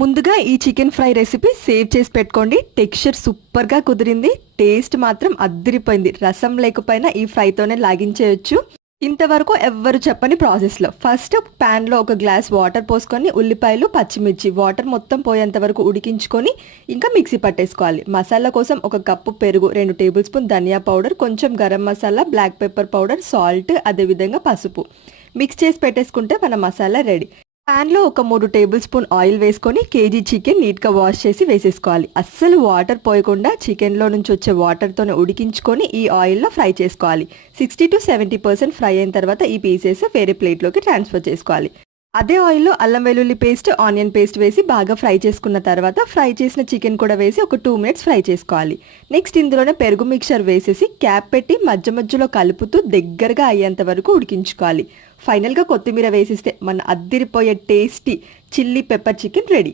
ముందుగా ఈ chicken fry recipe save చేసి పెట్టుకోండి. టెక్స్చర్ సూపర్గా కుదిరింది. టేస్ట్ మాత్రం అద్దిరిపోయింది. రసం లేకపోయినా ఈ ఫ్రైతోనే లాగించేయచ్చు. ఇంతవరకు ఎవ్వరు చెప్పని ప్రాసెస్లో ఫస్ట్ ప్యాన్లో ఒక గ్లాస్ వాటర్ పోసుకొని ఉల్లిపాయలు పచ్చిమిర్చి వాటర్ మొత్తం పోయేంత వరకు ఉడికించుకొని ఇంకా మిక్సీ పట్టేసుకోవాలి. మసాలా కోసం ఒక కప్పు పెరుగు, 2 టేబుల్ స్పూన్ ధనియా పౌడర్, కొంచెం garam masala, black pepper powder, salt, అదేవిధంగా పసుపు మిక్స్ చేసి పెట్టేసుకుంటే మన మసాలా రెడీ. ప్యాన్లో ఒక 3 టేబుల్ స్పూన్ ఆయిల్ వేసుకొని కేజీ చికెన్ నీట్గా వాష్ చేసి వేసేసుకోవాలి. అస్సలు వాటర్ పోయకుండా చికెన్లో నుంచి వచ్చే వాటర్తోనే ఉడికించుకొని ఈ ఆయిల్లో ఫ్రై చేసుకోవాలి. 60 to 70% ఫ్రై అయిన తర్వాత ఈ పీసెస్ వేరే ప్లేట్లోకి ట్రాన్స్ఫర్ చేసుకోవాలి. అదే ఆయిల్లో అల్లం వెల్లుల్లి పేస్ట్, ఆనియన్ పేస్ట్ వేసి బాగా ఫ్రై చేసుకున్న తర్వాత ఫ్రై చేసిన చికెన్ కూడా వేసి ఒక 2 మినిట్స్ ఫ్రై చేసుకోవాలి. నెక్స్ట్ ఇందులోనే పెరుగు మిక్చర్ వేసేసి క్యాప్ పెట్టి మధ్య మధ్యలో కలుపుతూ దగ్గరగా అయ్యేంత వరకు ఉడికించుకోవాలి. ఫైనల్గా కొత్తిమీర వేసిస్తే మన అద్దిరిపోయే tasty chilli pepper chicken ready.